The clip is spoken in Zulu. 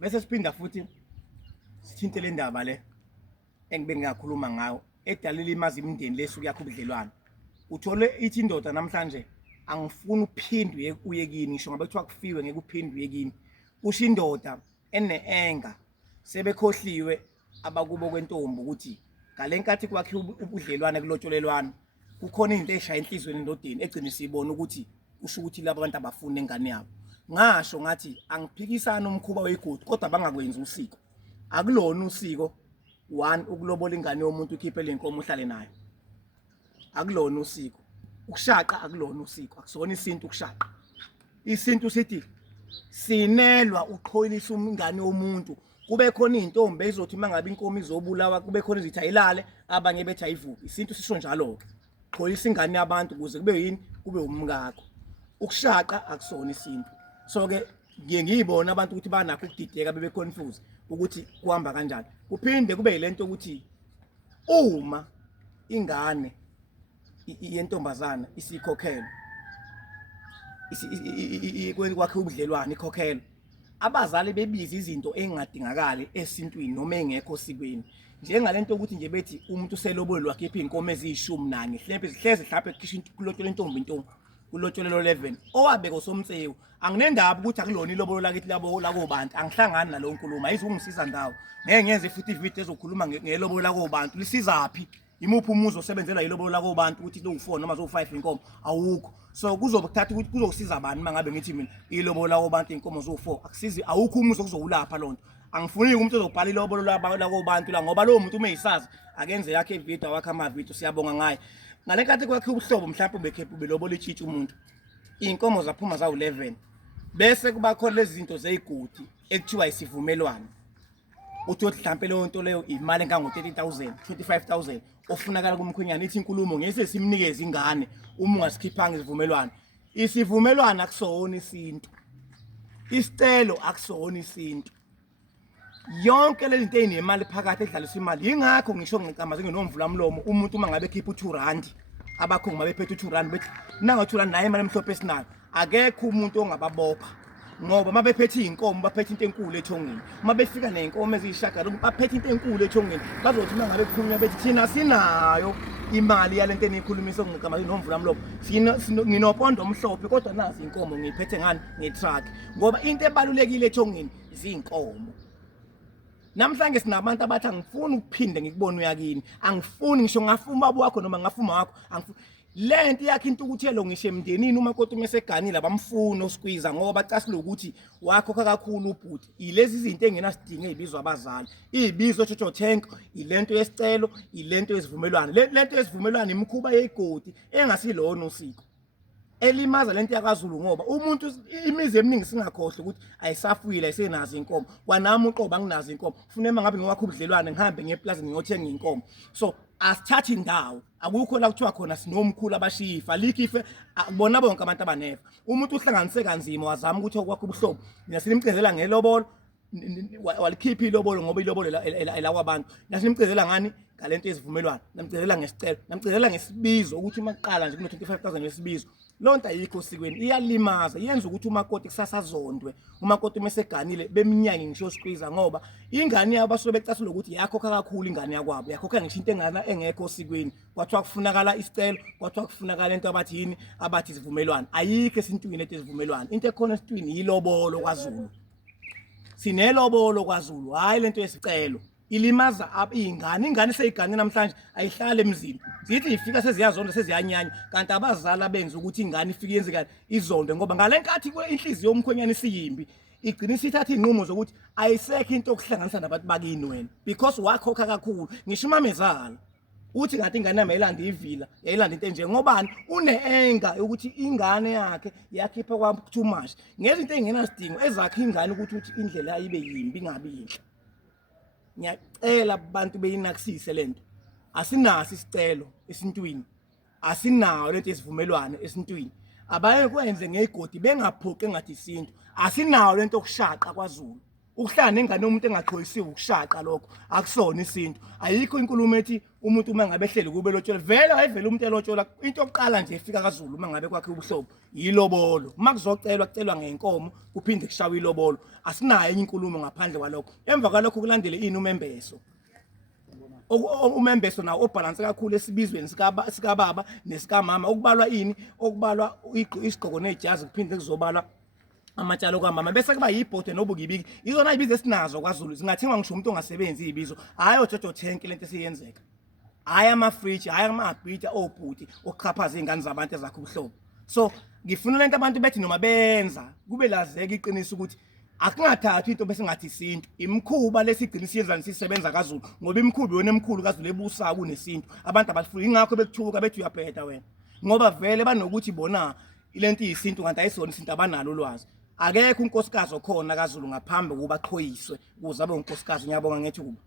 bese siphinda futhi sithinte le ndaba le engibe ngiyakhuluma ngayo edalile imazi imindeni lesuku yakho ubudlelwane. Uthole ithi indoda namhlanje angifuni uphindwe uye kini, ngisho ngabe kuthiwa kufiwe ngeke uphindwe uye kini. Kusho indoda ene-enga sebekhohliwe abakubo kwentombi ukuthi ngale nkathi kwakhe ubudlelwane kulotsholelwana kukhona izinto ezishaya enhlizweni endodeni egcina sibona ukuthi kusho ukuthi laba bantu abafuni engane yabo. Ngasho ngathi angiphikisana umkhuba wegodi kodwa bangakwenza usiko. Akulona usiko one ukulobola ingane yomuntu ukhiphe lenkomo uhlale nayo. Akulona usiko. Ukushaqa akulona usiko, akusona isintu ukushaqa. Isintu sithi sinelwa uqhoyilisa umngane womuntu. Kube khona intombi ezothi mangabe inkomo izobulawa kube khona izithi ayilale abanye bethi ayivuke. Isintu sisho njalo ke. Qhoyilisa ingane yabantu ukuze kube yini kube umngakho. Ukushaqa akusona isintu. So ke ngiye ngiyibona abantu ukuthi banakho ukudideka bebe confuse ukuthi kuhamba kanjani. Kuphinde kube yilento ukuthi uma ingane yentombazana isikhokhelo kwakhe ubudlelwane ikhokhelo, abazali bebiza izinto engadingakali esintwini noma engekho sikweni. Njengalento ukuthi nje bethi umuntu uselobole wakhipha inkomo eziyishumi nanye zihleze mhlawumbe kusho kulotshole intombi kulotsholelo 11 owabeka usomtsewu. Anginendaba ukuthi akulona ilobolo lakithi lako bantu, angihlangani nalo nkulumo, ayizungisiza ndawo. Ngeke ngenze futhi ivideo ezokhuluma ngelobolo lako bantu. Lisizaphi? Imuphi umuzi osebenzelwa ilobolo lako bantu ukuthi lo 4 noma zo 5 inkomo? Awukho. So kuzobe kuthatha ukuthi kuzosiza abantu mangabe ngithi mina ilobolo lako bantu inkomo zo 4 akusizi, awukho umuzi okuzowulapha lonto. Angifuni umuntu ozobhala ilobolo lako bantu la ngoba lo muntu umeyisazi akenze yakhe ivideo wakhe amavideo siyabonga ngaye. Ngale nkathi kwakhe ubuhlobo mhlawumbe belobola itshitshi umuntu inkomo zaphuma za 11 bese kuba khona lezi zinto zeyigodi ekuthiwa isivumelwano. Uthi mhlawumbe leyo nto leyo imali engango 30,000 25,000 ofunakala kumkhwenyana ithi inkulumo ngeke simnikeze ingane uma ungasikhiphanga isivumelwano. Isivumelwano akusona isintu, isicelo akusona isintu. Yonke lezi zinto ezinemali phakathi edlalisa imali. Yingakho ngisho ngicamaze ngenomvula mlomo umuntu uma ngabe ekhipha u2 abakhongi mabephethe u2 bethi nanga u2 naye imali emhlophe esinayo. Akekho umuntu ongababopha ngoba mabephethe inkomo baphethe into enkulu ethongeni. Mabefika nenkomo eziyishaka baphethe into enkulu ethongeni. Bazothi mangabe kukhulunywa bethi thina sinayo imali yalento enikhulumisa ngicamaze nomvula mlomo. Nginopondo omhlophe kodwa nazi inkomo ngiphethe ngani ngetruck ngoba into ebalulekile ethongeni izinkomo. Namhlanje sinabantu abathi angifuni ukuphinde ngikubone uyakini, angifuni ngisho ngafuma babo wakho noma ngafuma wakho, angifuni lento yakhe into ukuthelo ngisho emndenini uma kodwa umeseganile abamfuna osikwiza ngoba cacile ukuthi wakhokha kakhulu ubhuti. Ilezi izinto engenasidingo ezibizwa abazali, izibizo jojo tank, ilento yesicelo, ilento yesivumelwano. Lento yesivumelwano imikhuba yegodi engasilona usiko elimaza lento yakwaZulu ngoba umuntu imizi eminingi singakhohle ukuthi ayisafuyile ayisenazo inkomo. Kwanami uqoba nginazo inkomo ufuna mangabe ngowakho ubudlelwane ngihambe ngeplaza ngiyothenga inkomo. So asithatha indawo, akukho la kuthiwa khona sinomkhulu abashifa likife akubona bonke abantu abanefa. Umuntu uhlanganise kanzima wazama ukuthi okwakho ubuhlobo nasinimcezela ngelobolo walikhipha ilobolo ngoba ilobolo ela kwabantu nasinimcezela ngani ngalento yezivumelwano, namcezela ngesicelo, namcezela ngesibizo ukuthi uma kuqala nje kuno 25,000 wesibizo. Lonto ayikho sikweni, iyalimaza, yenza ukuthi umakoti kusasazondwe. Umakoti meseganile bemnyanyi ngisho sikwiza ngoba ingane yabo basuke becasula ukuthi yakhokha kakhulu ingane yakwabo, yakhokha ngisho into engekho sikweni. Kwathiwa kufunakala isicelo, kwathiwa kufunakala into abathi yini, abathi isivumelwano. Ayikho esintwini lento isivumelwano. Into ekhona esintwini yilobolo kwaZulu. Sinelobolo kwaZulu, hayi lento yesicelo. Ilimaza ingane seyigane namhlanje ayihlale emzini. Zithi ifika seziyazonda seziyanyanya kanti abazali abenza ukuthi ingane ifike yenze kanti izonde ngoba ngale nkathi inhliziyo yomkhwenyana isiyimbi igcina isithatha inqumo zokuthi ayisekho into okuhlanganisa nabantu bakini wena because wakhokha kakhulu. Ngisho mamezala uthi ngathi ingane yami yayilanda ivila yayilanda into enje ngobani une-enga ukuthi ingane yakhe yakhipha kwa too much ngezinto engenasidingo ezakhe ingane ukuthi indlela ibe yimbi ingabi yinhle. Ngiyacela abantu beyinakisise lento. Asinaso isicelo esintwini, asinawo lento yesivumelwano esintwini. Abaye kwenze ngegodi bengaphoqi engathi isintu. Asinawo lento okushaqa kwaZulu. ukuhlala nengane yomuntu engaxhoyisiwe ukushaqa lokho akusona isintu ayikho inkulumo ethi umuntu uma ngabe ehleli kube lotshola vele ayivele umuntu elotshola into yokuqala nje efika kaZulu uma ngabe kwakhe ubuhlobo yilobolo uma kucelwa ngenkomo kuphinde kushawe ilobolo asinayo enye inkulumo ngaphandle kwalokho emva kwalokho kulandele ini umembeso umembeso nawo obalance kakhulu esibizweni sika baba nesika mama okubalwa ini okubalwa isigqoko nejazi kuphinde kuzobalwa amatshalo kamama bese kuba yibhode nobukibiki izona ibizo esinazo kwaZulu zingathengwa ngisho umuntu ongasebenzi izibizo hayi oJojo tank lento esiyenzeka hayi ama-fridge hayi amabhida obhuti okuchaphaza izingane zabantu ezakhe ubuhlobo so ngifuna lento abantu bethi noma benza kube lazeka iqiniso ukuthi akungathathwa into bese ngathi isintu imkhuba lesigcina siyenzani sisebenza kaZulu ngoba imkhuba yona emkhulu kaZulu ebusa kunesintu abantu abalifuna ingakho bekuthuka bethi uyabheda wena ngoba vele banokuthi bona ilento iyisintu kanti ayisona isinto abanalo ulwazi akekho unkosikazi okhona kaZulu ngaphambi kokuba axhoyiswe ukuze abe unkosikazi ngiyabonga ngethi kuba